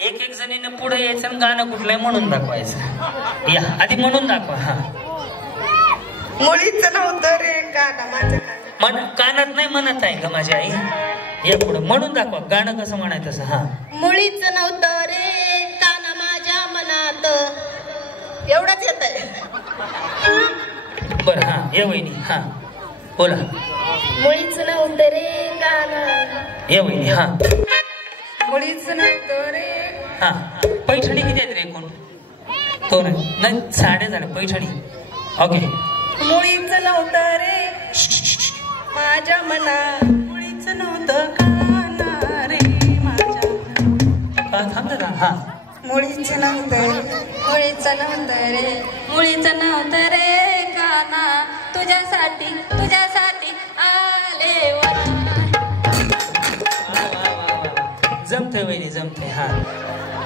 एक एक जणीनं पुढे यायचं आणि गाणं कुठलंय म्हणून दाखवायचं. या आधी म्हणून दाखवा. हा मुळीच नव्हतं रे गाणं माझ्या मन कानात नाही म्हणत आहे का माझी आई. या पुढे म्हणून दाखवा गाणं कसं म्हणायचं तसं. हा मुळीच नव्हतं रे काना माझ्या मनात. एवढंच येत आहे. बर हा ये वहिनी. हा बोला. मुळीच नव्हतं रे काना. ये वहिनी. हा मुळीच नव्हतं रे. हा पैठणी किती आहेत रे कोण दोन नाही साड्या झाल्या पैठणी. ओके. मुळीच नव्हतं रे माझ्या मनात. मुळीच नव्हतं काना रे माझ्या. थांब ना. हा मुळीच नव्हतं. मुळीच नव्हतं रे. मुळीच नव्हतं रे काना. तुझ्यासाठी तुझ्यासाठी आले वना. जमते वहिनी जमते. हा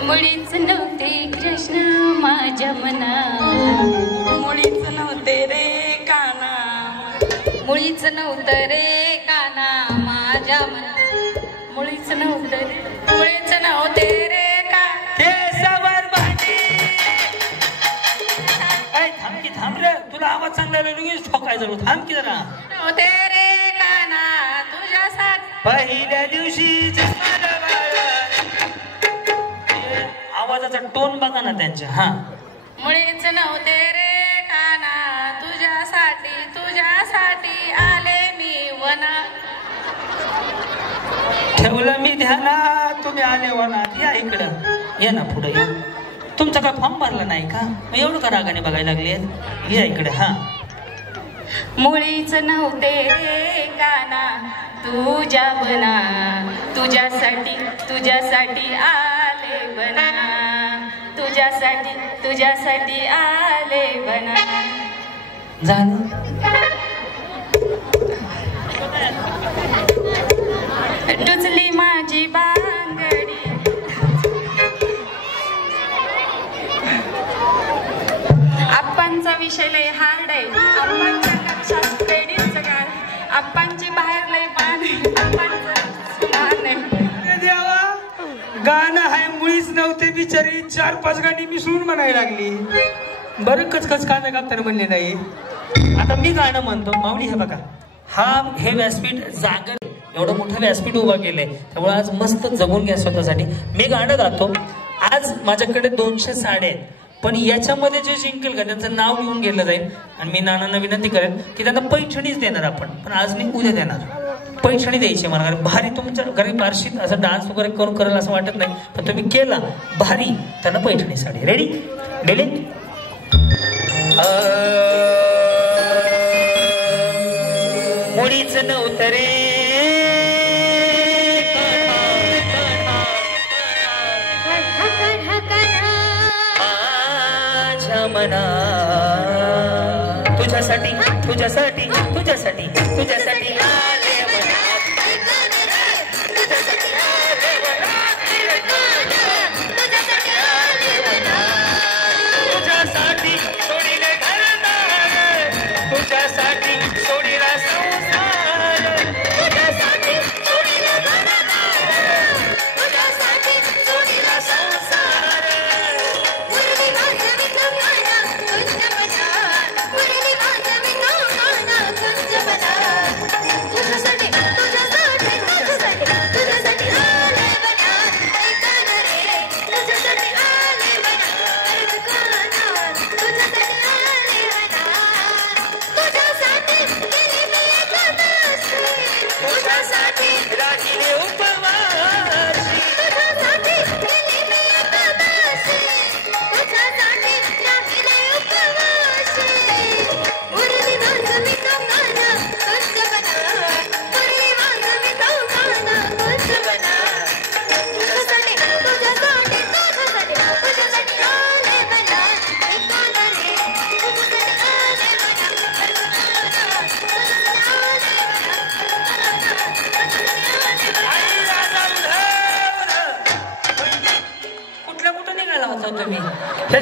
मुळीच नव्हते कृष्ण माझ्या मना. मुळीच नव्हते रे काना. मुळीच नव्हतं रे काना माझ्या मना. मुळीच नव्हतं रे. मुळीच नव्हते रे का केसावर भांडी. थांब की थांब रे तुला आवाज चांगला लगेच ठोकायचं. थांब की जरा. नव्हते रे काना तुझ्यासाठी. पहिल्या दिवशी आवाजाचा टोन बघा ना त्यांच्या. हा मुळीच नव्हते रे काना तुझ्यासाठी तुझ्यासाठी आले मी वना. ठेवलं मी ध्यानात तुम्ही आले वनात. या इकडं या ना पुढे या. तुमचा काय फॉर्म भरला नाही का मग एवढं का रागाने बघायला लागले. या इकडे. हा मुळीच नव्हते रे काना तुझ्या बना. तुझ्यासाठी तुझ्यासाठी आले बना. तुझ्यासाठी तुझ्यासाठी आले बना. झालं. टुचली माझी बांगडी. आप्पांचा विषय लय हार्ड आहे. आप्पांच्या लक्षात क्रेडिटच काय. आप्पांची बाहेर लय पान आहे. आप्पांचं मान आहे. देवा गाणं आहे. मुळीच नव्हते बिचारी 4-5 गाणी मिसळून म्हणायला लागली. बरं कचकच कांदा कापताना म्हणले नाही. आता मी गाणं म्हणतो. माऊली हे बघा हे व्यासपीठ जागर एवढं मोठं व्यासपीठ उभा केलंय त्यामुळे आज मस्त जगून घ्या स्वतःसाठी. मी गाणं गातो. आज माझ्याकडे 200 साड्या आहेत पण याच्यामध्ये जे जिंकेल का त्यांचं नाव लिहून घेतलं जाईल आणि मी नानांना विनंती करेन की त्यांना पैठणीच देणार आपण. पण आज मी उद्या देणार. पैठणी द्यायची मला. कारण भारी तुमच्या घरी बारशीत असं डान्स वगैरे करून करेल असं वाटत नाही पण तुम्ही केला भारी त्यांना पैठणी साडी. Ready daily. मुळीच नव्हतं रे माझ्या मना. तुझ्यासाठी तुझ्यासाठी तुझ्यासाठी तुझ्यासाठी आले मना. तुझ्यासाठी सोडीले घरदार. तुझ्यासाठी सोडीला संसार. तुझ्यासाठी सोडीले घरदार. तुझ्यासाठी सोडीला संसार.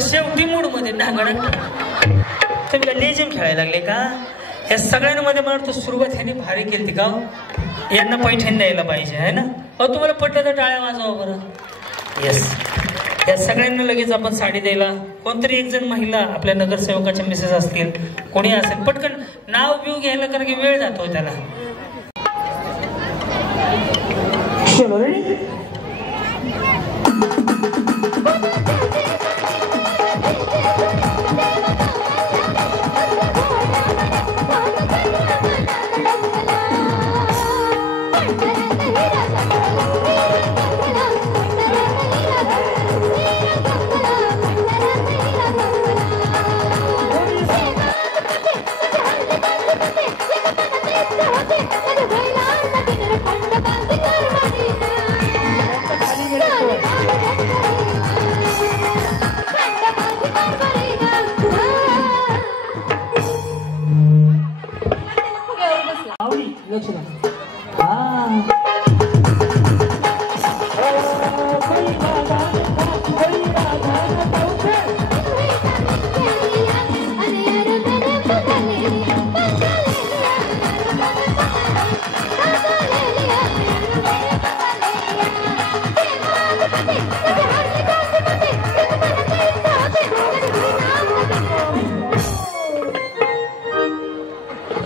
शेवटी मूड मध्ये डांगडा तुम्ही लेझिम खेळायला लागले का. या सगळ्यांमध्ये मला वाटतं सुरुवात ह्याने भारी केली का यांना पैठण द्यायला पाहिजे आहे ना. तुम्हाला पटलं तर टाळ्या वाजवा बरं. येस, या सगळ्यांना लगेच आपण साडी द्यायला कोणतरी एक जण महिला आपल्या नगरसेवकाच्या मिसेस असतील कोणी असेल पटकन नाव बिव घ्यायला कारण की वेळ जातो त्याला. चलो रेडी.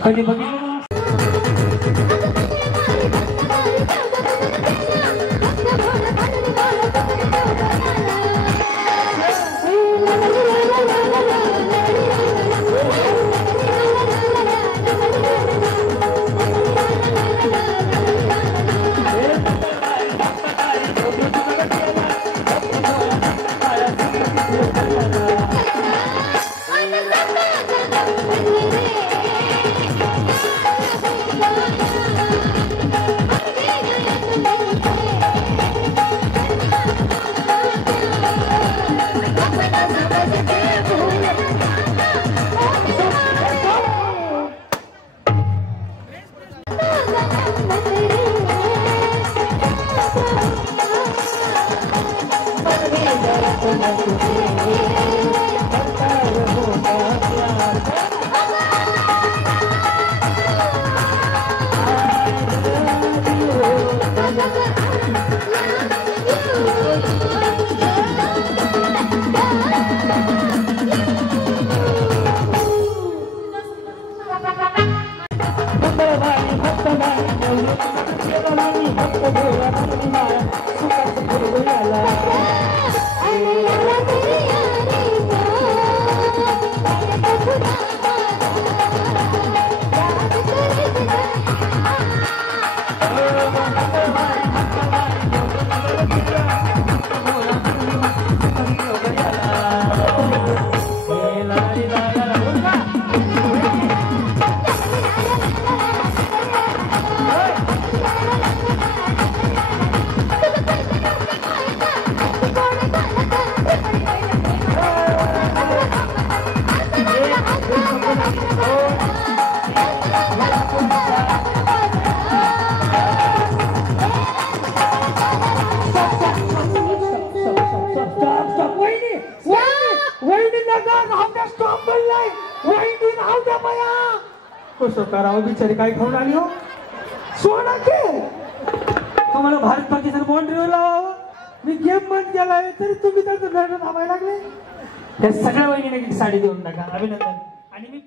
कधी बघितलं करावं बिचारी काय खाऊन आली हो सोडा के तुम्हाला भारत पाकिस्तान बाउंड्रीवर लावावं. मी गेम बंद केलाय तरी तुम्ही त्याचं लढत थांबायला लागले. या सगळ्या वहिनीने साडी देऊन टाका. अभिनंदन. आणि मी